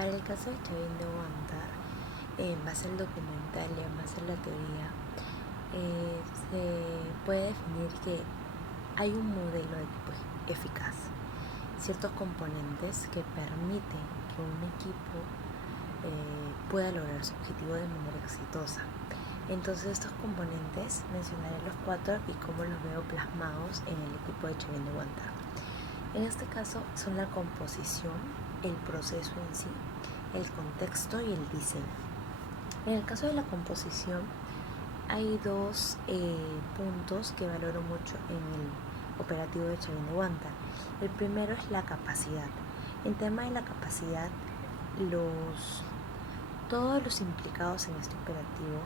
Para el caso de Chavin de Huántar, en base al documental y en base a la teoría, se puede definir que hay un modelo de equipo eficaz, ciertos componentes que permiten que un equipo pueda lograr su objetivo de manera exitosa. Entonces estos componentes mencionaré los 4 y cómo los veo plasmados en el equipo de Chavin de Huántar. En este caso son la composición, el proceso en sí, el contexto y el diseño. En el caso de la composición hay dos puntos que valoro mucho en el operativo de Chavin de Huántar. El primero es la capacidad. En tema de la capacidad, todos los implicados en este operativo,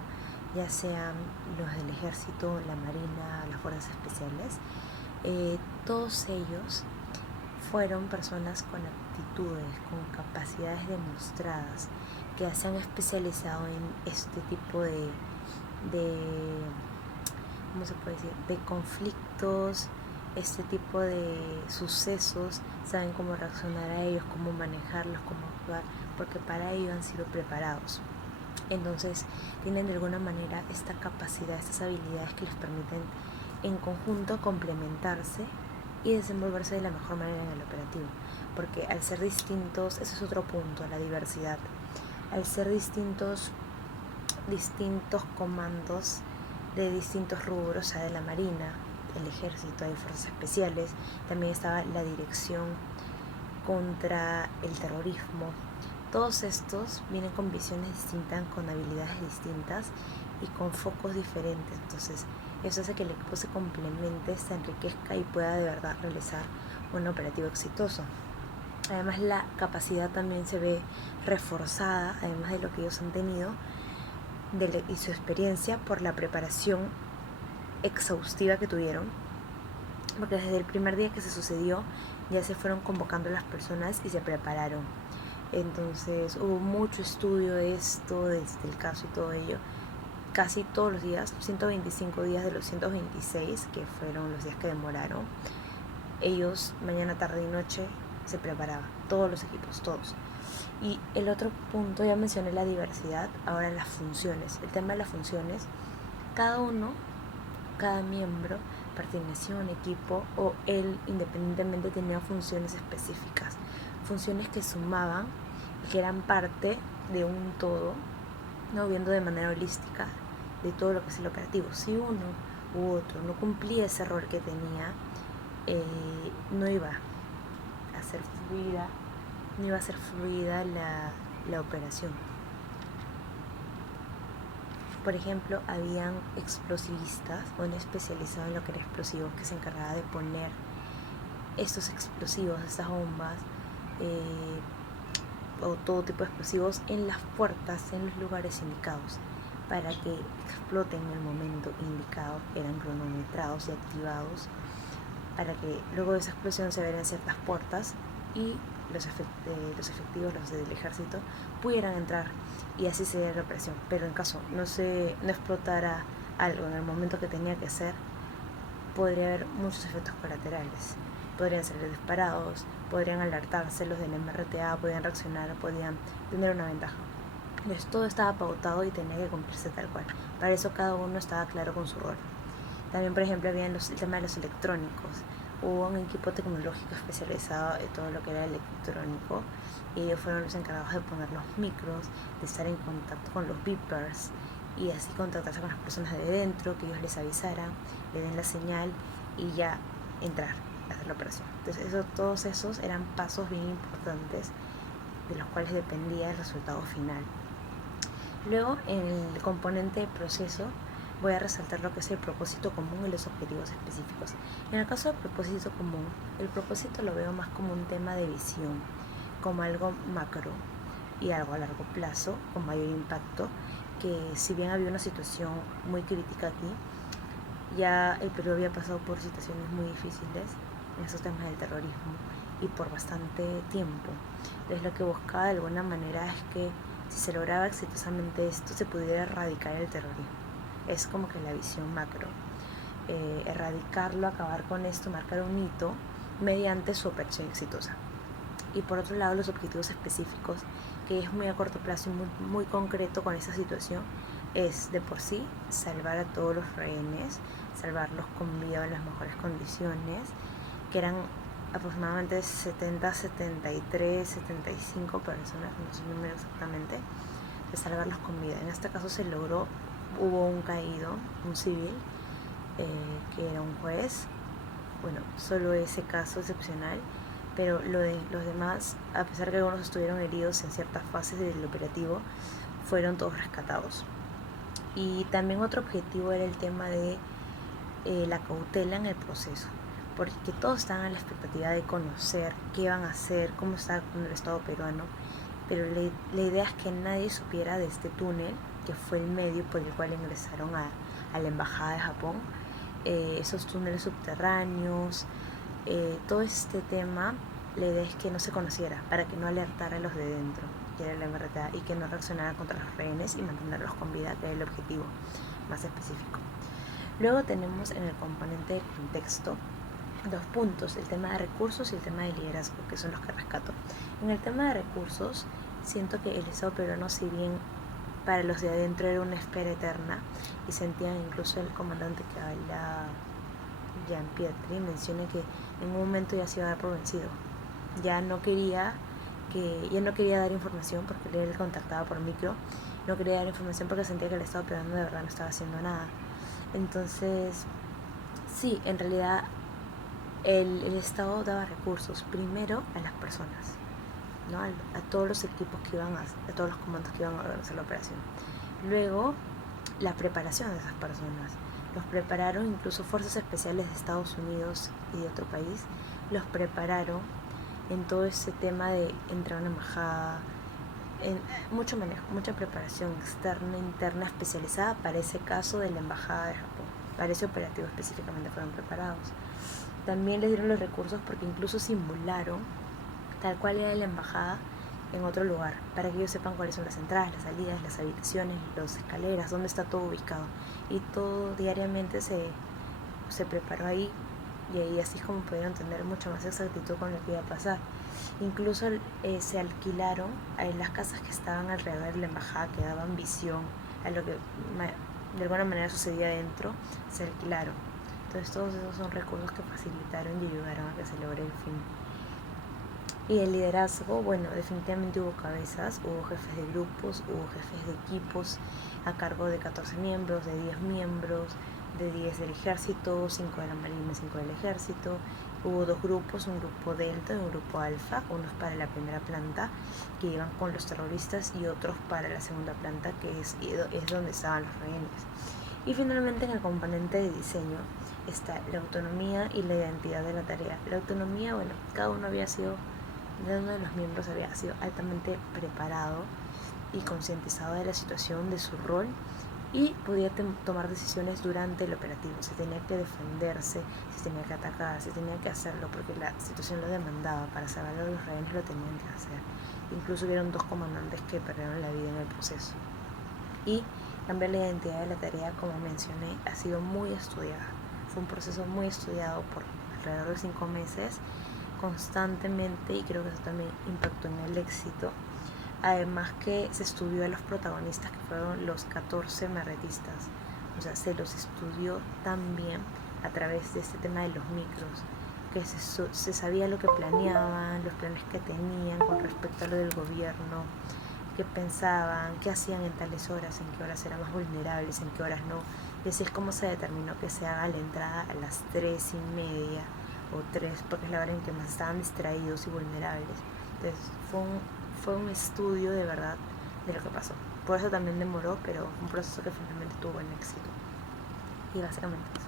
ya sean los del ejército, la marina, las fuerzas especiales, todos ellos fueron personas con aptitudes, con capacidades demostradas, que se han especializado en este tipo de ¿cómo se puede decir?, de conflictos, este tipo de sucesos, saben cómo reaccionar a ellos, cómo manejarlos, cómo actuar, porque para ello han sido preparados. Entonces tienen de alguna manera esta capacidad, estas habilidades que les permiten en conjunto complementarse y desenvolverse de la mejor manera en el operativo, porque al ser distintos, ese es otro punto, la diversidad, al ser distintos comandos de distintos rubros, o sea, de la marina, el ejército, hay fuerzas especiales, también estaba la dirección contra el terrorismo. Todos estos vienen con visiones distintas, con habilidades distintas y con focos diferentes. Entonces eso hace que el equipo se complemente, se enriquezca y pueda de verdad realizar un operativo exitoso. Además la capacidad también se ve reforzada, además de lo que ellos han tenido y su experiencia, por la preparación exhaustiva que tuvieron, porque desde el primer día que se sucedió ya se fueron convocando las personas y se prepararon. Entonces hubo mucho estudio de esto, desde el caso y todo ello, casi todos los días, 125 días de los 126, que fueron los días que demoraron, ellos mañana, tarde y noche se preparaban, todos los equipos, todos. Y el otro punto, ya mencioné la diversidad, ahora las funciones. El tema de las funciones, cada miembro pertenecía a un equipo o él independientemente tenía funciones específicas, funciones que sumaban y que eran parte de un todo, ¿no? Viendo de manera holística de todo lo que es el operativo. Si uno u otro no cumplía ese rol que tenía, no iba a ser fluida la operación. Por ejemplo, habían explosivistas, un especializado en lo que era explosivos, que se encargaba de poner estos explosivos, estas bombas o todo tipo de explosivos en las puertas, en los lugares indicados, para que exploten en el momento indicado. Eran cronometrados y activados para que luego de esa explosión se vieran ciertas puertas y los efectivos, los del ejército, pudieran entrar y así se diera la operación. Pero en caso no explotara algo en el momento que tenía que ser, podría haber muchos efectos colaterales. Podrían ser disparados, podrían alertarse los del MRTA, podrían reaccionar, podían tener una ventaja. Entonces todo estaba pautado y tenía que cumplirse tal cual. Para eso cada uno estaba claro con su rol. También, por ejemplo, había el tema de los electrónicos. Hubo un equipo tecnológico especializado en todo lo que era electrónico y ellos fueron los encargados de poner los micros, de estar en contacto con los beepers y así contactarse con las personas de dentro, que ellos les avisaran, le den la señal y ya entrar a hacer la operación. Entonces todos esos eran pasos bien importantes de los cuales dependía el resultado final. Luego, en el componente de proceso, voy a resaltar lo que es el propósito común y los objetivos específicos. En el caso del propósito común, el propósito lo veo más como un tema de visión, como algo macro y algo a largo plazo, con mayor impacto, que si bien había una situación muy crítica aquí, ya el Perú había pasado por situaciones muy difíciles en esos temas del terrorismo y por bastante tiempo. Entonces lo que buscaba de alguna manera es que si se lograba exitosamente esto, se pudiera erradicar el terrorismo. Es como que la visión macro. Erradicarlo, acabar con esto, marcar un hito mediante su operación exitosa. y por otro lado los objetivos específicos, que es muy a corto plazo y muy concreto con esa situación, es de por sí salvar a todos los rehenes, salvarlos con vida en las mejores condiciones, que eran aproximadamente 70, 73, 75 personas, no sé el número exactamente, de salvarlos con vida. En este caso se logró, hubo un caído, un civil, que era un juez. Bueno, solo ese caso excepcional, pero los demás, a pesar que algunos estuvieron heridos en ciertas fases del operativo, fueron todos rescatados. Y también otro objetivo era el tema de la cautela en el proceso, porque todos estaban a la expectativa de conocer qué iban a hacer, cómo estaba el Estado peruano, pero la idea es que nadie supiera de este túnel, que fue el medio por el cual ingresaron a la Embajada de Japón, esos túneles subterráneos, todo este tema. La idea es que no se conociera, para que no alertara a los de dentro, que era la verdad, y que no reaccionara contra los rehenes y mantenerlos con vida, que era el objetivo más específico. Luego tenemos en el componente del contexto 2 puntos, el tema de recursos y el tema de liderazgo, que son los que rescato. En el tema de recursos, siento que el Estado peruano, si bien para los de adentro era una espera eterna, y sentían, incluso el comandante que habla, Jean Pietri, menciona que en un momento ya se iba a dar por vencido, ya no quería dar información, porque él contactaba por micro, no quería dar información porque sentía que el Estado peruano de verdad no estaba haciendo nada. Entonces, sí, en realidad el Estado daba recursos primero a las personas, ¿no? A todos los equipos que iban a todos los comandos que iban a organizar la operación. Luego, la preparación de esas personas. Los prepararon, incluso fuerzas especiales de Estados Unidos y de otro país, los prepararon en todo ese tema de entrar a una embajada, en mucho manejo, mucha preparación externa, interna, especializada para ese caso de la Embajada de Japón. Para ese operativo específicamente fueron preparados. También les dieron los recursos porque incluso simularon tal cual era la embajada en otro lugar, para que ellos sepan cuáles son las entradas, las salidas, las habitaciones, las escaleras, dónde está todo ubicado. Y todo diariamente se preparó ahí, y ahí así es como pudieron tener mucho más exactitud con lo que iba a pasar. Incluso se alquilaron las casas que estaban alrededor de la embajada, que daban visión a lo que de alguna manera sucedía adentro, se alquilaron. Entonces todos esos son recursos que facilitaron y ayudaron a que se logre el fin. Y el liderazgo, bueno, definitivamente hubo cabezas, hubo jefes de grupos, hubo jefes de equipos a cargo de 14 miembros, de 10 miembros, de 10 del ejército, 5 de la marina, 5 del ejército. Hubo 2 grupos, un grupo delta y un grupo alfa, unos para la primera planta, que iban con los terroristas, y otros para la segunda planta, que es donde estaban los rehenes. Y finalmente, en el componente de diseño está la autonomía y la identidad de la tarea. La autonomía, bueno, cada uno de los miembros había sido altamente preparado y concientizado de la situación, de su rol, y podía tomar decisiones durante el operativo. Se tenía que defenderse, se tenía que atacar, se tenía que hacerlo porque la situación lo demandaba. Para salvar a los rehenes lo tenían que hacer. Incluso hubieron 2 comandantes que perdieron la vida en el proceso. Y cambiar la identidad de la tarea, como mencioné, ha sido muy estudiada. Fue un proceso muy estudiado por alrededor de 5 meses, constantemente, y creo que eso también impactó en el éxito. Además que se estudió a los protagonistas, que fueron los 14 marretistas. O sea, se los estudió también a través de este tema de los micros, que se sabía lo que planeaban, los planes que tenían con respecto a lo del gobierno, qué pensaban, qué hacían en tales horas, en qué horas eran más vulnerables, en qué horas no. Y así es como se determinó que se haga la entrada a las 3:30 o 3, porque es la hora en que más estaban distraídos y vulnerables. Entonces fue un estudio de verdad de lo que pasó. Por eso también demoró, pero un proceso que finalmente tuvo buen éxito. Y básicamente eso.